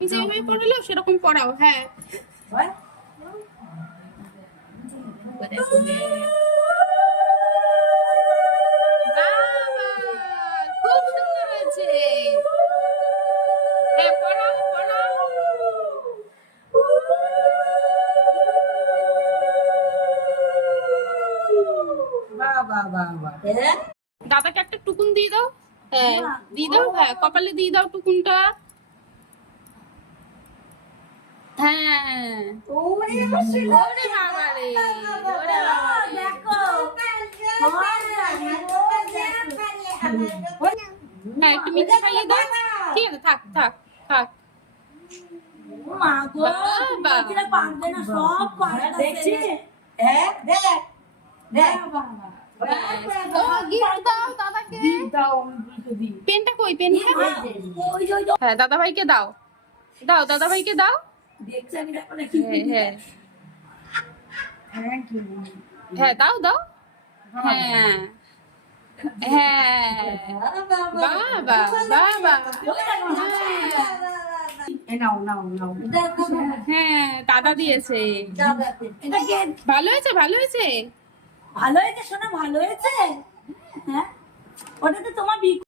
যেভাবে পড়ালো সেরকম পড়াও। হ্যাঁ খুব সুন্দর হয়েছে। হ্যাঁ পড়াও পড়াও। দাদাকে একটা টুকুন দিয়ে দাও। হ্যাঁ দিয়ে দাও। হ্যাঁ কপালে দিয়ে দাও টুকুনটা। হ্যাঁ ওরে বাবা রে, ওরে বাবা রে। হ্যাঁ একটু মিঠে খাইয়ে দাও। ঠিক আছে থাক থাক থাক। পেনটা কই? পেনটা হ্যাঁ দাদা ভাইকে দাও, দাও দাদা ভাইকে দাও। হ্যাঁ হ্যাঁ দাও দাও। হ্যাঁ হ্যাঁ বাবা বাবা। হ্যাঁ দাদা দিয়েছে। ভালো হয়েছে ভালো হয়েছে ভালো হয়েছে সোনা, ভালো হয়েছে। হ্যাঁ ওটা তো তোমার